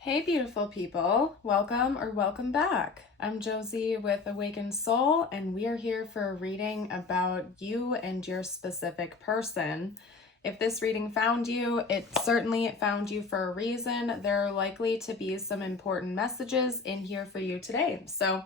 Hey, beautiful people. Welcome back. I'm Josie with Awakened Soul, and we are here for a reading about you and your specific person. If this reading found you, it certainly found you for a reason. There are likely to be some important messages in here for you today. So,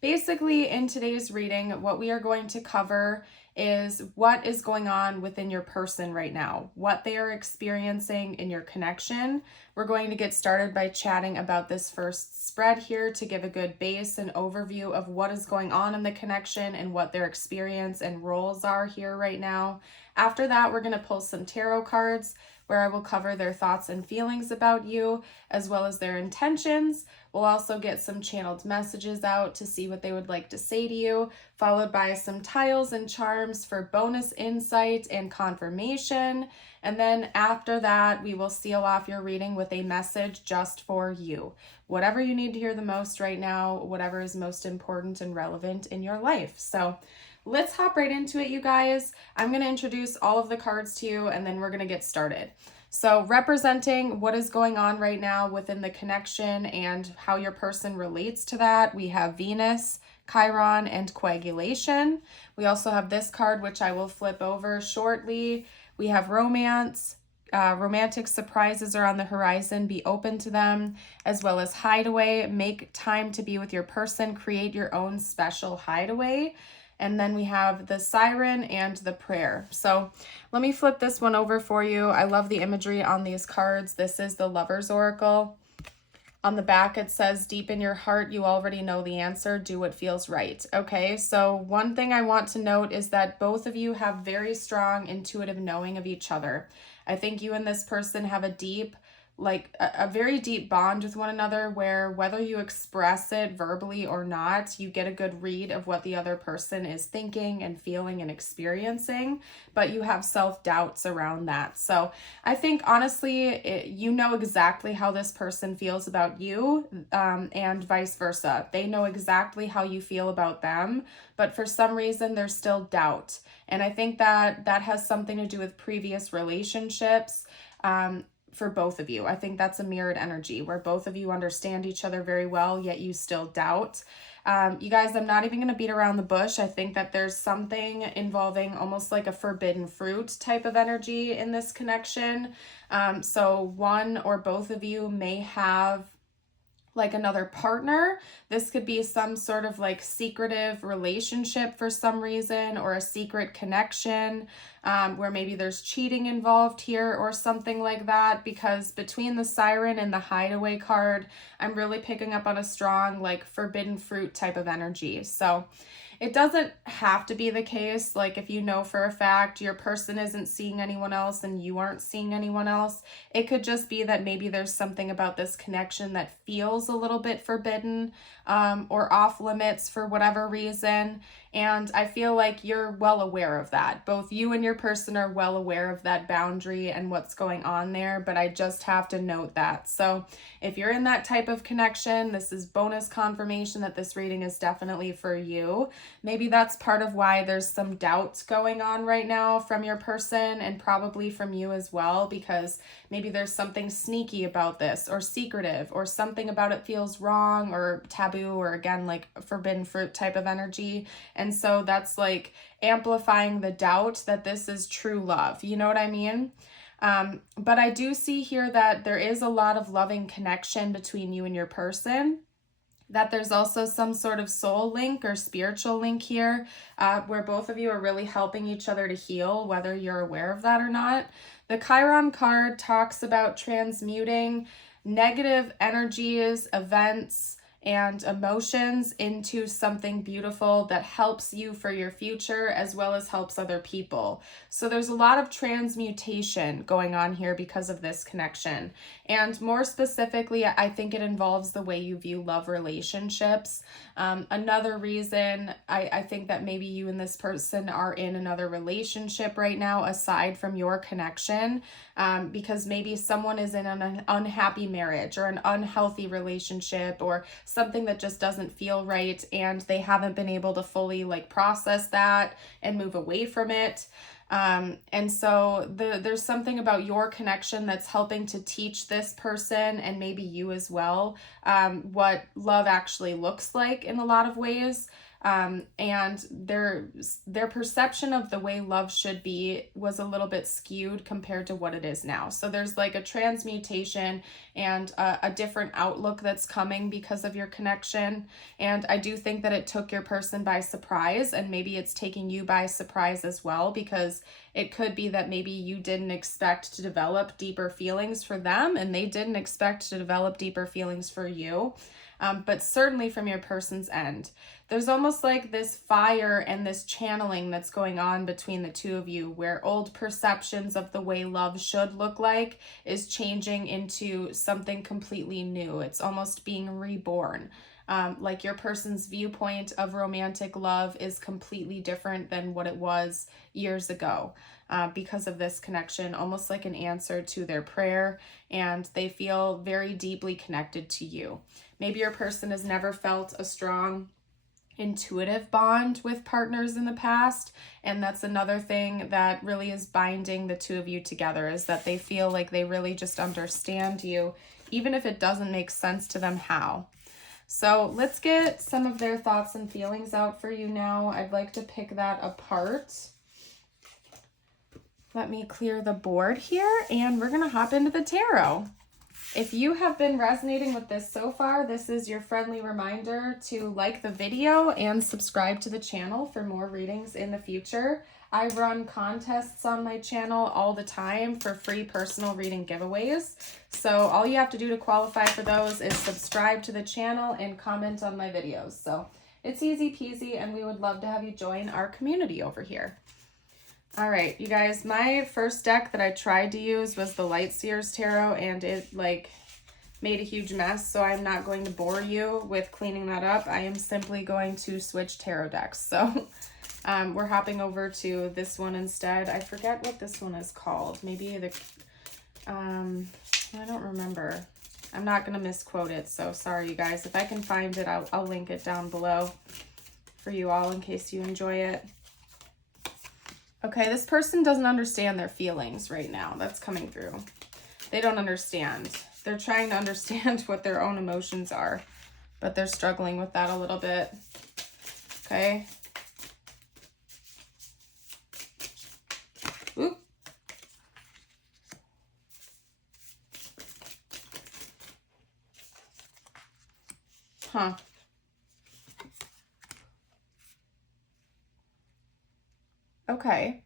basically, in today's reading, what we are going to cover is what is going on within your person right now, what they are experiencing in your connection. We're going to get started by chatting about this first spread here to give a good base and overview of what is going on in the connection and what their experience and roles are here right now. After that, we're going to pull some tarot cards where I will cover their thoughts and feelings about you, as well as their intentions. We'll also get some channeled messages out to see what they would like to say to you, followed by some tiles and charms for bonus insight and confirmation. And then after that, we will seal off your reading with a message just for you. Whatever you need to hear the most right now, whatever is most important and relevant in your life. So let's hop right into it, you guys. I'm going to introduce all of the cards to you, and then we're going to get started. So representing what is going on right now within the connection and how your person relates to that, we have Venus, Chiron, and coagulation. We also have this card, which I will flip over shortly. We have romance. Romantic surprises are on the horizon. Be open to them, as well as hideaway. Make time to be with your person. Create your own special hideaway. And then we have the siren and the prayer. So let me flip this one over for you. I love the imagery on these cards. This is the Lover's Oracle. On the back, it says, deep in your heart, you already know the answer. Do what feels right. Okay, so one thing I want to note is that both of you have very strong intuitive knowing of each other. I think you and this person have a deep, a very deep bond with one another, where whether you express it verbally or not, you get a good read of what the other person is thinking and feeling and experiencing, but you have self-doubts around that. So I think honestly, you know exactly how this person feels about you, and vice versa. They know exactly how you feel about them, but for some reason there's still doubt. And I think that has something to do with previous relationships. For both of you. I think that's a mirrored energy where both of you understand each other very well, yet you still doubt. You guys, I'm not even going to beat around the bush. I think that there's something involving almost like a forbidden fruit type of energy in this connection. So one or both of you may have like another partner. This could be some sort of like secretive relationship for some reason, or a secret connection where maybe there's cheating involved here or something like that, because between the siren and the hideaway card, I'm really picking up on a strong like forbidden fruit type of energy. So it doesn't have to be the case. Like if you know for a fact your person isn't seeing anyone else and you aren't seeing anyone else, it could just be that maybe there's something about this connection that feels a little bit forbidden or off limits for whatever reason. And I feel like you're well aware of that. Both you and your person are well aware of that boundary and what's going on there, but I just have to note that. So if you're in that type of connection, this is bonus confirmation that this reading is definitely for you. Maybe that's part of why there's some doubts going on right now from your person, and probably from you as well, because maybe there's something sneaky about this, or secretive, or something about it feels wrong or taboo, or again, like forbidden fruit type of energy. And so that's like amplifying the doubt that this is true love. You know what I mean? But I do see here that there is a lot of loving connection between you and your person, that there's also some sort of soul link or spiritual link here, where both of you are really helping each other to heal, whether you're aware of that or not. The Chiron card talks about transmuting negative energies, events, and emotions into something beautiful that helps you for your future, as well as helps other people. So there's a lot of transmutation going on here because of this connection. And more specifically, I think it involves the way you view love relationships. Another reason I think that maybe you and this person are in another relationship right now, aside from your connection, because maybe someone is in an unhappy marriage or an unhealthy relationship, or something that just doesn't feel right, and they haven't been able to fully like process that and move away from it. And so there's something about your connection that's helping to teach this person, and maybe you as well, what love actually looks like in a lot of ways. And their perception of the way love should be was a little bit skewed compared to what it is now. So there's like a transmutation and a different outlook that's coming because of your connection. And I do think that it took your person by surprise, and maybe it's taking you by surprise as well, because it could be that maybe you didn't expect to develop deeper feelings for them, and they didn't expect to develop deeper feelings for you. But certainly from your person's end, there's almost like this fire and this channeling that's going on between the two of you, where old perceptions of the way love should look like is changing into something completely new. It's almost being reborn. Like your person's viewpoint of romantic love is completely different than what it was years ago, because of this connection, almost like an answer to their prayer, and they feel very deeply connected to you. Maybe your person has never felt a strong intuitive bond with partners in the past, and that's another thing that really is binding the two of you together, is that they feel like they really just understand you, even if it doesn't make sense to them how. So let's get some of their thoughts and feelings out for you now. I'd like to pick that apart. Let me clear the board here, and we're going to hop into the tarot. If you have been resonating with this so far, this is your friendly reminder to like the video and subscribe to the channel for more readings in the future. I run contests on my channel all the time for free personal reading giveaways. So all you have to do to qualify for those is subscribe to the channel and comment on my videos. So it's easy peasy, and we would love to have you join our community over here. All right, you guys, my first deck that I tried to use was the Lightseers Tarot, and it made a huge mess, so I'm not going to bore you with cleaning that up. I am simply going to switch tarot decks. So we're hopping over to this one instead. I forget what this one is called. Maybe I don't remember. I'm not going to misquote it, so sorry, you guys. If I can find it, I'll link it down below for you all in case you enjoy it. Okay, this person doesn't understand their feelings right now. That's coming through. They don't understand. They're trying to understand what their own emotions are, but they're struggling with that a little bit. Okay. Oop. Huh. Okay.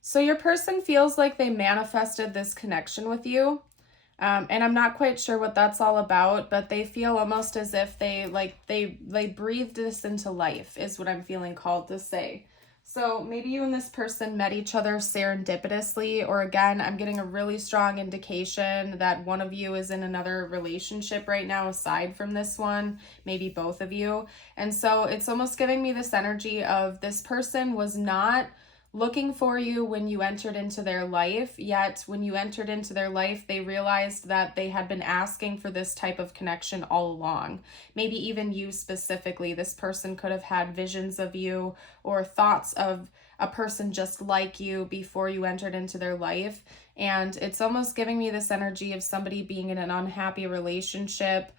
So your person feels like they manifested this connection with you. And I'm not quite sure what that's all about, but they feel almost as if they breathed this into life, is what I'm feeling called to say. So maybe you and this person met each other serendipitously, or again, I'm getting a really strong indication that one of you is in another relationship right now aside from this one, maybe both of you. And so it's almost giving me this energy of this person was not looking for you when you entered into their life, yet when you entered into their life, they realized that they had been asking for this type of connection all along. Maybe even you specifically, this person could have had visions of you or thoughts of a person just like you before you entered into their life. And it's almost giving me this energy of somebody being in an unhappy relationship,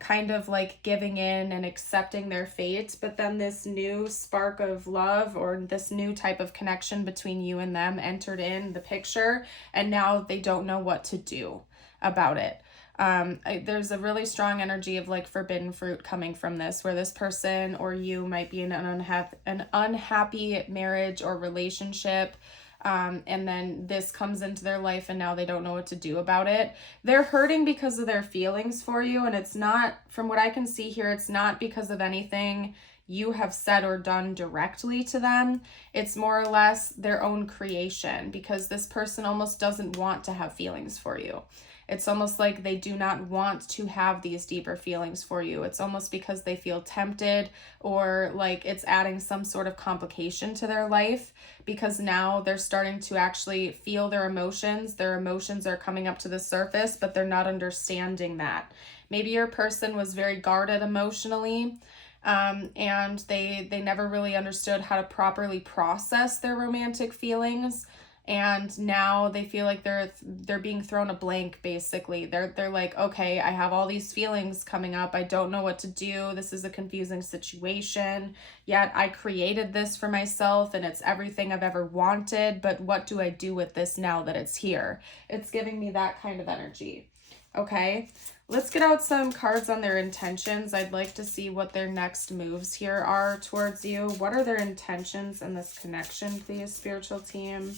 kind of like giving in and accepting their fate, but then this new spark of love or this new type of connection between you and them entered in the picture, and now they don't know what to do about it. There's a really strong energy of like forbidden fruit coming from this, where this person or you might be in an unhappy marriage or relationship. And then this comes into their life and now they don't know what to do about it. They're hurting because of their feelings for you. And it's not, from what I can see here, it's not because of anything you have said or done directly to them. It's more or less their own creation, because this person almost doesn't want to have feelings for you. It's almost like they do not want to have these deeper feelings for you. It's almost because they feel tempted, or like it's adding some sort of complication to their life, because now they're starting to actually feel their emotions. Their emotions are coming up to the surface, but they're not understanding that. Maybe your person was very guarded emotionally. and they never really understood how to properly process their romantic feelings. And now they feel like they're being thrown a blank, basically. They're like, okay, I have all these feelings coming up. I don't know what to do. This is a confusing situation. Yet I created this for myself and it's everything I've ever wanted. But what do I do with this now that it's here? It's giving me that kind of energy. Okay, let's get out some cards on their intentions. I'd like to see what their next moves here are towards you. What are their intentions in this connection, please, spiritual team?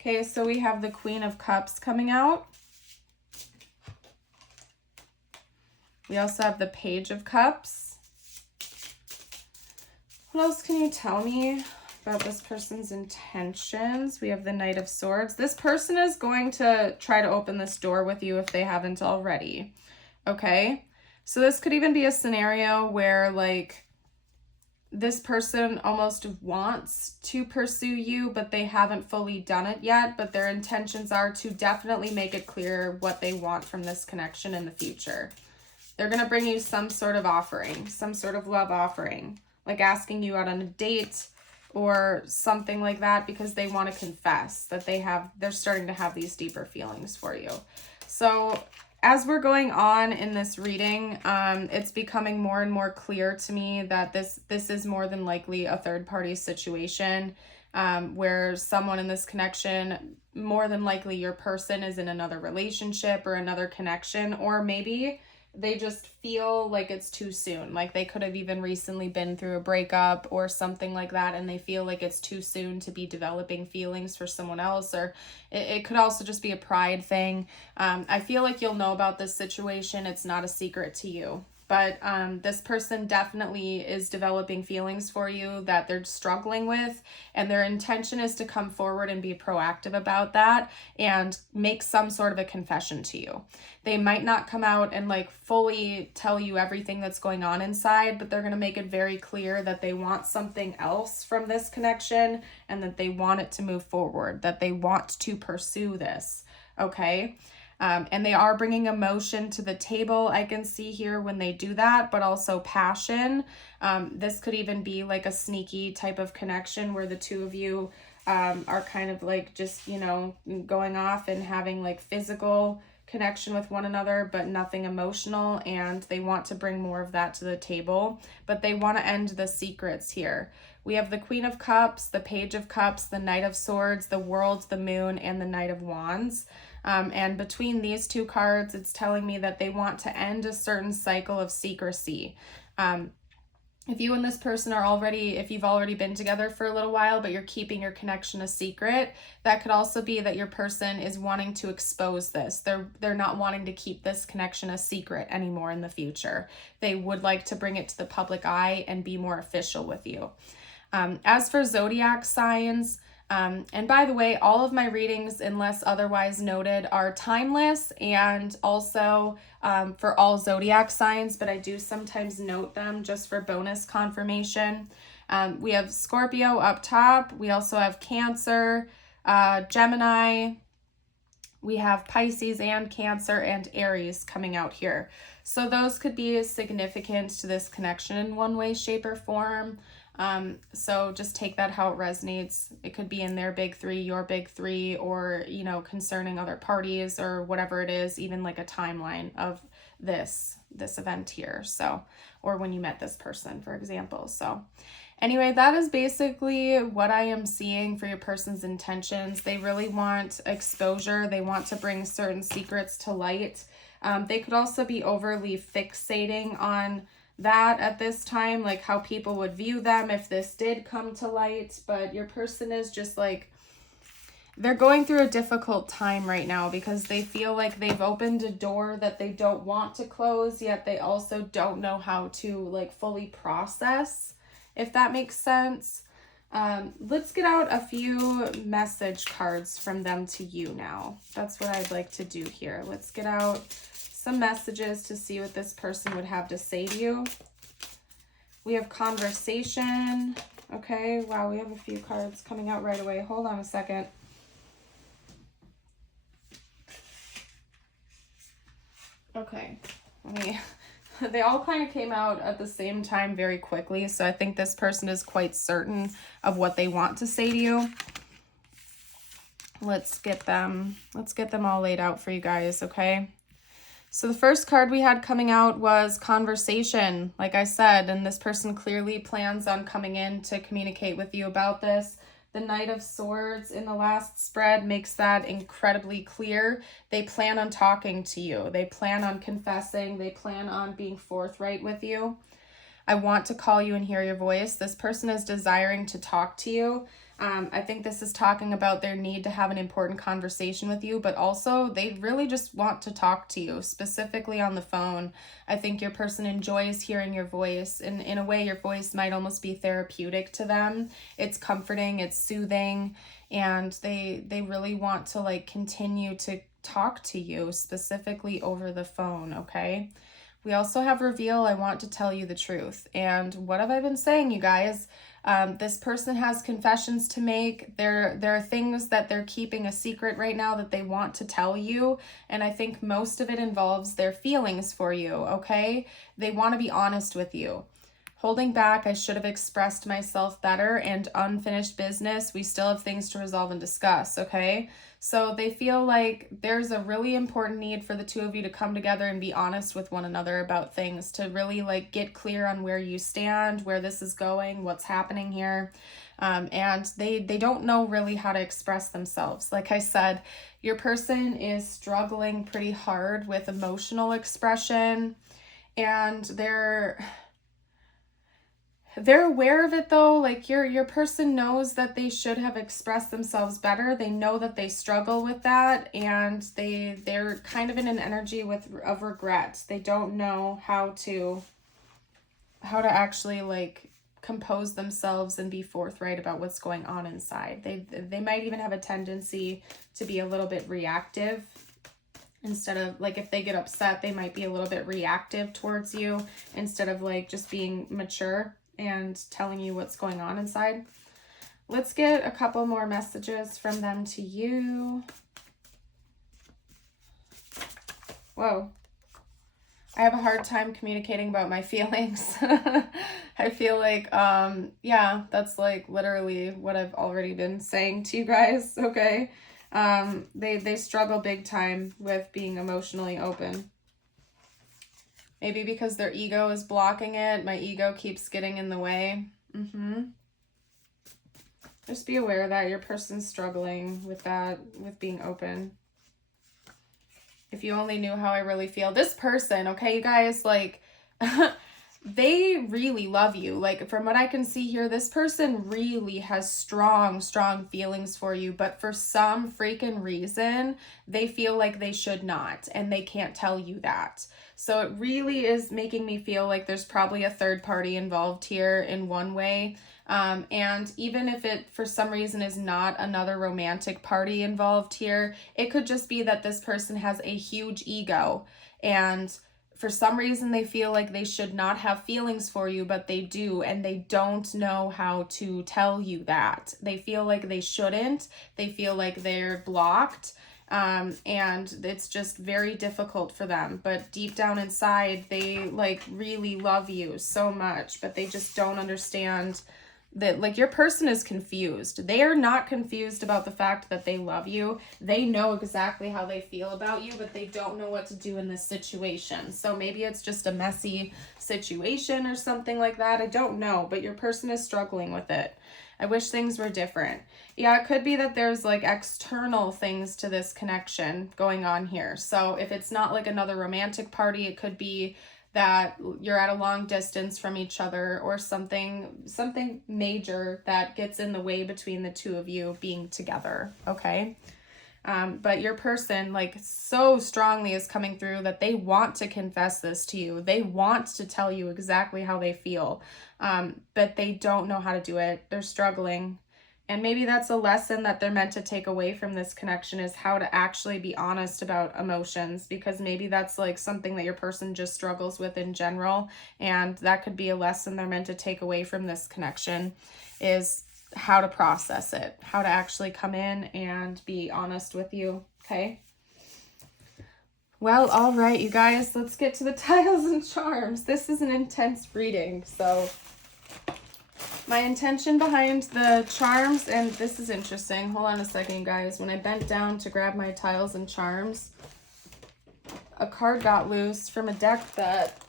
Okay, so we have the Queen of Cups coming out. We also have the Page of Cups. What else can you tell me about this person's intentions? We have the Knight of Swords. This person is going to try to open this door with you if they haven't already. Okay, so this could even be a scenario where like this person almost wants to pursue you, but they haven't fully done it yet, but their intentions are to definitely make it clear what they want from this connection in the future. They're going to bring you some sort of offering, some sort of love offering, like asking you out on a date or something like that, because they want to confess that they're starting to have these deeper feelings for you. So as we're going on in this reading, it's becoming more and more clear to me that this is more than likely a third-party situation, where someone in this connection, more than likely your person, is in another relationship or another connection, or maybe they just feel like it's too soon. Like they could have even recently been through a breakup or something like that, and they feel like it's too soon to be developing feelings for someone else. Or it could also just be a pride thing. I feel like you'll know about this situation. It's not a secret to you. But this person definitely is developing feelings for you that they're struggling with, and their intention is to come forward and be proactive about that and make some sort of a confession to you. They might not come out and like fully tell you everything that's going on inside, but they're going to make it very clear that they want something else from this connection and that they want it to move forward, that they want to pursue this. Okay. And they are bringing emotion to the table, I can see here when they do that, but also passion. This could even be like a sneaky type of connection where the two of you are kind of like just, you know, going off and having like physical connection with one another, but nothing emotional. And they want to bring more of that to the table, but they want to end the secrets here. We have the Queen of Cups, the Page of Cups, the Knight of Swords, the World, the Moon, and the Knight of Wands. And between these two cards, it's telling me that they want to end a certain cycle of secrecy. If you and this person if you've already been together for a little while, but you're keeping your connection a secret, that could also be that your person is wanting to expose this. They're not wanting to keep this connection a secret anymore in the future. They would like to bring it to the public eye and be more official with you. As for zodiac signs, and by the way, all of my readings, unless otherwise noted, are timeless and also for all zodiac signs, but I do sometimes note them just for bonus confirmation. We have Scorpio up top. We also have Cancer, Gemini. We have Pisces and Cancer and Aries coming out here. So those could be significant to this connection in one way, shape, or form. So just take that how it resonates. It could be in their big three, your big three, or, you know, concerning other parties or whatever it is, even like a timeline of this event here. So, or when you met this person, for example. So anyway, that is basically what I am seeing for your person's intentions. They really want exposure. They want to bring certain secrets to light. They could also be overly fixating on that at this time, like how people would view them if this did come to light. But your person is just like, they're going through a difficult time right now because they feel like they've opened a door that they don't want to close, yet they also don't know how to like fully process, if that makes sense. Let's get out a few message cards from them to you now. That's what I'd like to do here. Let's get out some messages to see what this person would have to say to you. We have conversation. Okay, wow, we have a few cards coming out right away. Hold on a second. Okay, They all kind of came out at the same time very quickly. So I think this person is quite certain of what they want to say to you. Let's get them all laid out for you guys, okay? So the first card we had coming out was conversation, like I said, and this person clearly plans on coming in to communicate with you about this. The Knight of Swords in the last spread makes that incredibly clear. They plan on talking to you. They plan on confessing. They plan on being forthright with you. I want to call you and hear your voice. This person is desiring to talk to you. I think this is talking about their need to have an important conversation with you, but also they really just want to talk to you, specifically on the phone. I think your person enjoys hearing your voice, and in a way your voice might almost be therapeutic to them. It's comforting, it's soothing, and they really want to like continue to talk to you, specifically over the phone, okay? We also have reveal. I want to tell you the truth. And what have I been saying, you guys? This person has confessions to make. There are things that they're keeping a secret right now that they want to tell you. And I think most of it involves their feelings for you, okay? They want to be honest with you. Holding back, I should have expressed myself better, and unfinished business, we still have things to resolve and discuss, okay? So they feel like there's a really important need for the two of you to come together and be honest with one another about things, to really like get clear on where you stand, where this is going, what's happening here. And they don't know really how to express themselves. Like I said, your person is struggling pretty hard with emotional expression, and they're aware of it though. Like your person knows that they should have expressed themselves better. They know that they struggle with that, and they're kind of in an energy of regret. They don't know how to actually like compose themselves and be forthright about what's going on inside. They might even have a tendency to be a little bit reactive. Instead of like, if they get upset, they might be a little bit reactive towards you instead of like just being mature and telling you what's going on inside. Let's get a couple more messages from them to you. Whoa. I have a hard time communicating about my feelings. I feel like, yeah, that's like literally what I've already been saying to you guys, okay? They struggle big time with being emotionally open. Maybe because their ego is blocking it. My ego keeps getting in the way. Just be aware that your person's struggling with that, with being open. If you only knew how I really feel. This person, okay, you guys, like, they really love you. Like, from what I can see here, this person really has strong feelings for you, but for some freaking reason, they feel like they should not, and they can't tell you that. So it really is making me feel like there's probably a third party involved here in one way. And even if it, for some reason, is not another romantic party involved here, it could just be that this person has a huge ego, and for some reason they feel like they should not have feelings for you, but they do, and they don't know how to tell you that. They feel like they shouldn't. They feel like they're blocked. And it's just very difficult for them. But deep down inside, they like really love you so much, but they just don't understand that, like, your person is confused. They are not confused about the fact that they love you. They know exactly how they feel about you, but they don't know what to do in this situation. So maybe it's just a messy situation or something like that. I don't know, but your person is struggling with it. I wish things were different. Yeah, it could be that there's like external things to this connection going on here. So if it's not like another romantic party, it could be that you're at a long distance from each other, or something major that gets in the way between the two of you being together, okay? But your person, like, so strongly is coming through that they want to confess this to you. They want to tell you exactly how they feel, but they don't know how to do it. They're struggling. And maybe that's a lesson that they're meant to take away from this connection, is how to actually be honest about emotions, because maybe that's like something that your person just struggles with in general. And that could be a lesson they're meant to take away from this connection, is how to process it, how to actually come in and be honest with you, okay? Well, all right, you guys, let's get to the tiles and charms. This is an intense reading, so my intention behind the charms, and this is interesting. Hold on a second, you guys. When I bent down to grab my tiles and charms, a card got loose from a deck that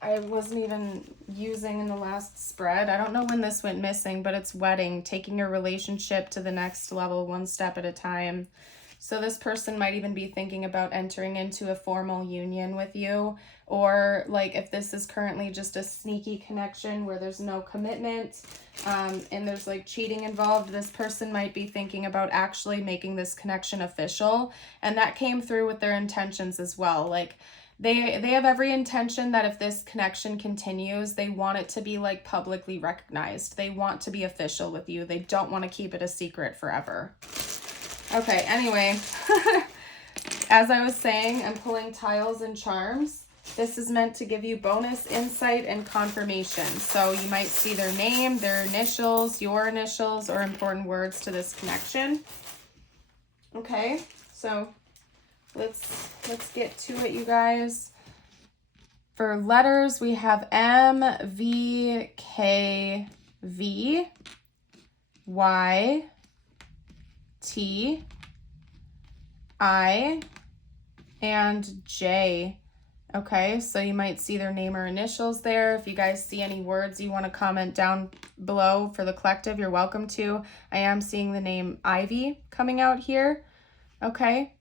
I wasn't even using in the last spread. I don't know when this went missing, but it's wedding, taking your relationship to the next level, one step at a time. So this person might even be thinking about entering into a formal union with you, or like if this is currently just a sneaky connection where there's no commitment and there's like cheating involved, this person might be thinking about actually making this connection official. And that came through with their intentions as well. Like they have every intention that if this connection continues, they want it to be like publicly recognized. They want to be official with you. They don't want to keep it a secret forever. Okay, anyway, as I was saying, I'm pulling tiles and charms. This is meant to give you bonus insight and confirmation. So you might see their name, their initials, your initials, or important words to this connection. Okay, so let's get to it, you guys. For letters, we have M, V, K, V, Y, T, I, and J. Okay, so you might see their name or initials there. If you guys see any words you want to comment down below for the collective, you're welcome to. I am seeing the name Ivy coming out here. Okay,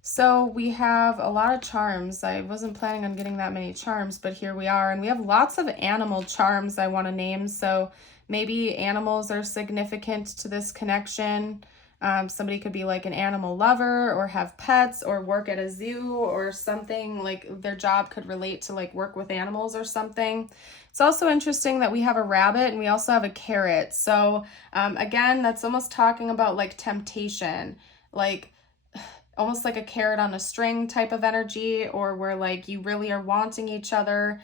so we have a lot of charms. I wasn't planning on getting that many charms, but here we are. And we have lots of animal charms I want to name. So maybe animals are significant to this connection. Somebody could be like an animal lover or have pets or work at a zoo or something, like their job could relate to like work with animals or something. It's also interesting that we have a rabbit and we also have a carrot. So again, that's almost talking about like temptation, like almost like a carrot on a string type of energy, or where like you really are wanting each other.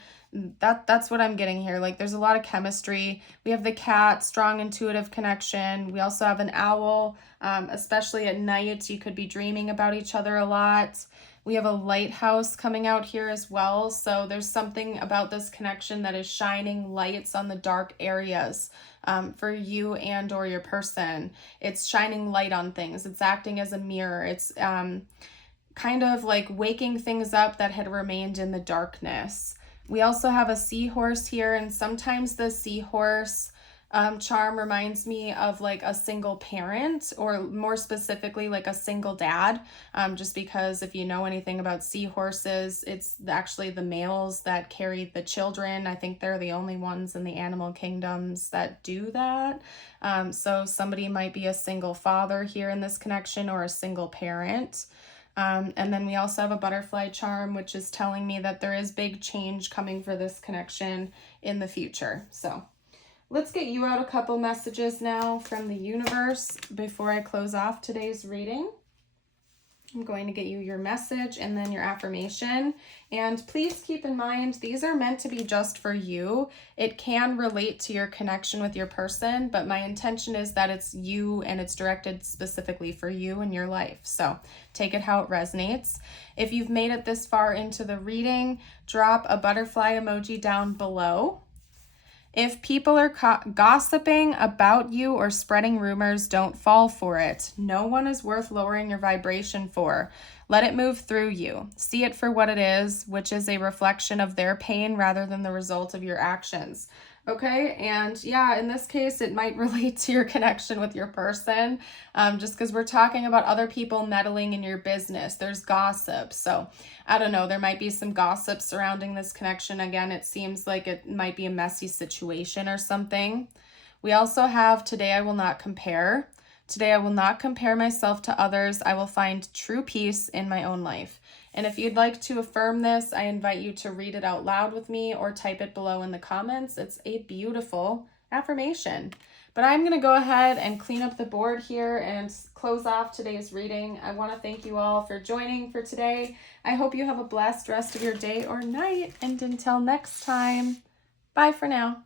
That's what I'm getting here. Like there's a lot of chemistry. We have the cat, strong intuitive connection. We also have an owl, especially at night. You could be dreaming about each other a lot. We have a lighthouse coming out here as well. So there's something about this connection that is shining lights on the dark areas for you and or your person. It's shining light on things. It's acting as a mirror. It's kind of like waking things up that had remained in the darkness. We also have a seahorse here, and sometimes the seahorse charm reminds me of like a single parent, or more specifically like a single dad, just because if you know anything about seahorses, it's actually the males that carry the children. I think they're the only ones in the animal kingdoms that do that. So somebody might be a single father here in this connection, or a single parent. And then we also have a butterfly charm, which is telling me that there is big change coming for this connection in the future. So let's get you out a couple messages now from the universe before I close off today's reading. I'm going to get you your message and then your affirmation. And please keep in mind, these are meant to be just for you. It can relate to your connection with your person, but my intention is that it's you and it's directed specifically for you and your life. So take it how it resonates. If you've made it this far into the reading, drop a butterfly emoji down below. If people are gossiping about you or spreading rumors, don't fall for it. No one is worth lowering your vibration for. Let it move through you. See it for what it is, which is a reflection of their pain rather than the result of your actions. Okay, and yeah, in this case, it might relate to your connection with your person, just because we're talking about other people meddling in your business. There's gossip, so I don't know, there might be some gossip surrounding this connection. Again, it seems like it might be a messy situation or something. We also have, today I will not compare. Today I will not compare myself to others. I will find true peace in my own life. And if you'd like to affirm this, I invite you to read it out loud with me or type it below in the comments. It's a beautiful affirmation. But I'm going to go ahead and clean up the board here and close off today's reading. I want to thank you all for joining for today. I hope you have a blessed rest of your day or night. And until next time, bye for now.